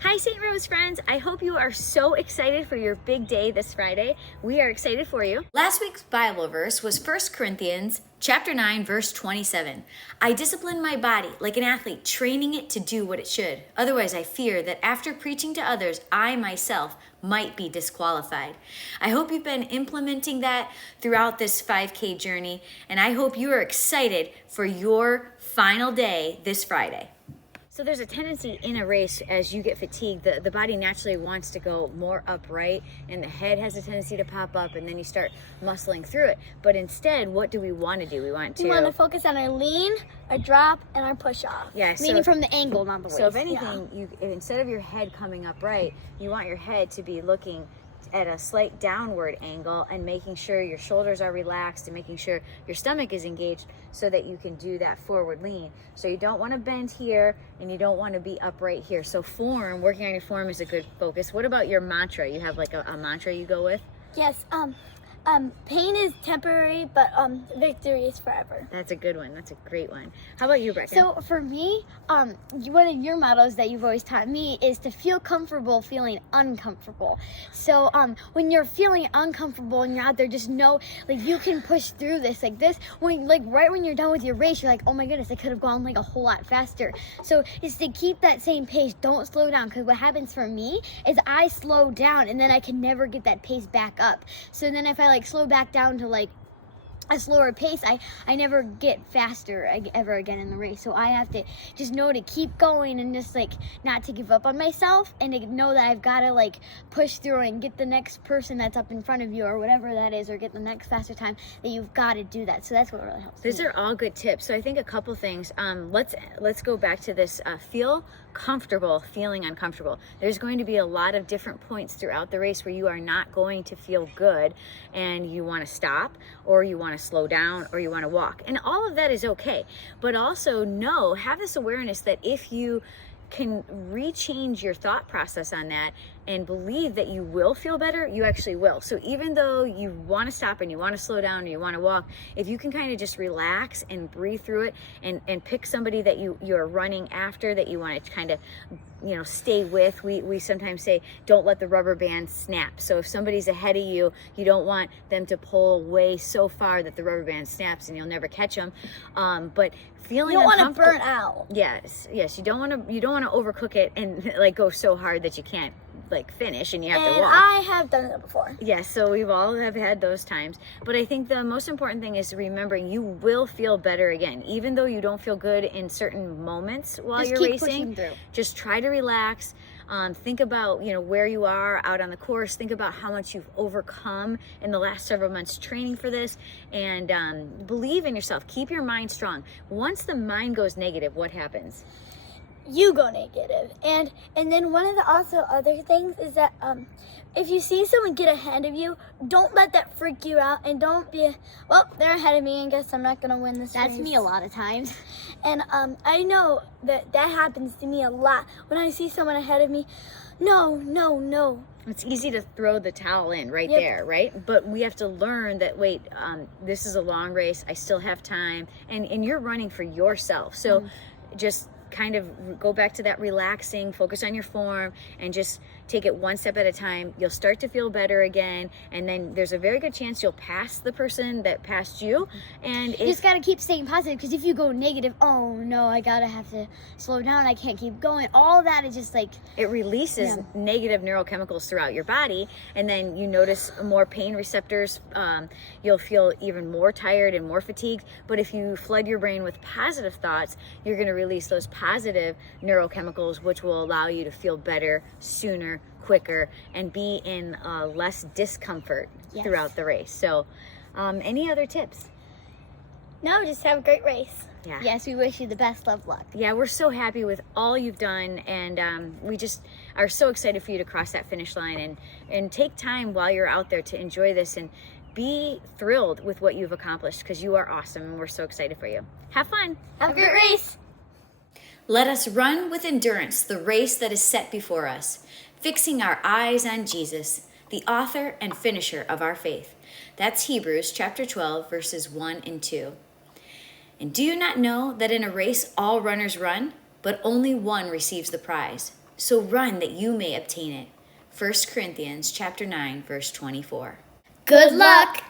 Hi St. Rose friends, I hope you are so excited for your big day this Friday. We are excited for you. Last week's Bible verse was 1 Corinthians chapter 9, verse 27. I discipline my body like an athlete, training it to do what it should. Otherwise, I fear that after preaching to others, I myself might be disqualified. I hope you've been implementing that throughout this 5K journey, and I hope you are excited for your final day this Friday. So there's a tendency in a race as you get fatigued, the body naturally wants to go more upright and the head has a tendency to pop up and then you start muscling through it. But instead, what do we want to do? We want to focus on our lean, our drop, and our push off. Yeah, meaning from the angle, not the waist. So if anything, you instead of your head coming upright, you want your head to be looking at a slight downward angle and making sure your shoulders are relaxed and making sure your stomach is engaged so that you can do that forward lean. So you don't want to bend here and you don't want to be upright here. So working on your form is a good focus. What about your mantra? You have like a mantra you go with? Yes, pain is temporary, but victory is forever. That's a good one. That's a great one. How about you, Brecca? So for me, one of your mottos that you've always taught me is to feel comfortable feeling uncomfortable. So when you're feeling uncomfortable and you're out there, just know like you can push through this. Like this, right when you're done with your race, you're like, oh my goodness, I could have gone like a whole lot faster. So it's to keep that same pace. Don't slow down, because what happens for me is I slow down and then I can never get that pace back up. So then if I slow back down to like a slower pace, I never get faster ever again in the race. So I have to just know to keep going and just like not to give up on myself and to know that I've got to like push through and get the next person that's up in front of you or whatever that is, or get the next faster time, that you've got to do that. So that's what really helps. These are all good tips. So I think a couple things. Let's go back to this. Feel comfortable feeling uncomfortable. There's going to be a lot of different points throughout the race where you are not going to feel good and you want to stop or you want to slow down or you want to walk, and all of that is okay. But also have this awareness that if you can rechange your thought process on that and believe that you will feel better, you actually will. So even though you want to stop and you want to slow down or you want to walk, if you can kind of just relax and breathe through it and pick somebody that you're running after that you want to kind of stay with. We sometimes say don't let the rubber band snap. So if somebody's ahead of you, you don't want them to pull away so far that the rubber band snaps and you'll never catch them. But feeling you don't want to uncomfortable, burn out. Yes, you don't want to overcook it and like go so hard that you can't like finish and you have to walk. I have done it before. Yes, so we've all have had those times. But I think the most important thing is remembering you will feel better again. Even though you don't feel good in certain moments while Just you're keep racing, pushing through. Just try to relax. Think about where you are out on the course. Think about how much you've overcome in the last several months training for this, and believe in yourself. Keep your mind strong. Once the mind goes negative, what happens? You go negative. And then one of the also other things is that if you see someone get ahead of you, don't let that freak you out, and don't be, well, they're ahead of me and guess I'm not gonna win this race. That's me a lot of times. And I know that happens to me a lot. When I see someone ahead of me, no. It's easy to throw the towel in right Yep. there, right? But we have to learn that, wait, this is a long race. I still have time. And you're running for yourself. So just kind of go back to that relaxing, focus on your form, and just take it one step at a time. You'll start to feel better again, and then there's a very good chance you'll pass the person that passed you. And you just gotta keep staying positive, because if you go negative, oh no, I gotta have to slow down, I can't keep going, all that is just like, it releases negative neurochemicals throughout your body, and then you notice more pain receptors. You'll feel even more tired and more fatigued. But if you flood your brain with positive thoughts, you're going to release those positive neurochemicals, which will allow you to feel better sooner, quicker, and be in less discomfort throughout the race. So any other tips? no, just have a great race. Yeah. Yes, we wish you the best of luck. Yeah, we're so happy with all you've done, and we just are so excited for you to cross that finish line and take time while you're out there to enjoy this and be thrilled with what you've accomplished, because you are awesome and we're so excited for you. Have fun. Have a great race. Let us run with endurance the race that is set before us, fixing our eyes on Jesus, the author and finisher of our faith. That's Hebrews chapter 12, verses 1 and 2. And do you not know that in a race all runners run, but only one receives the prize? So run that you may obtain it. 1 Corinthians chapter 9, verse 24. Good luck!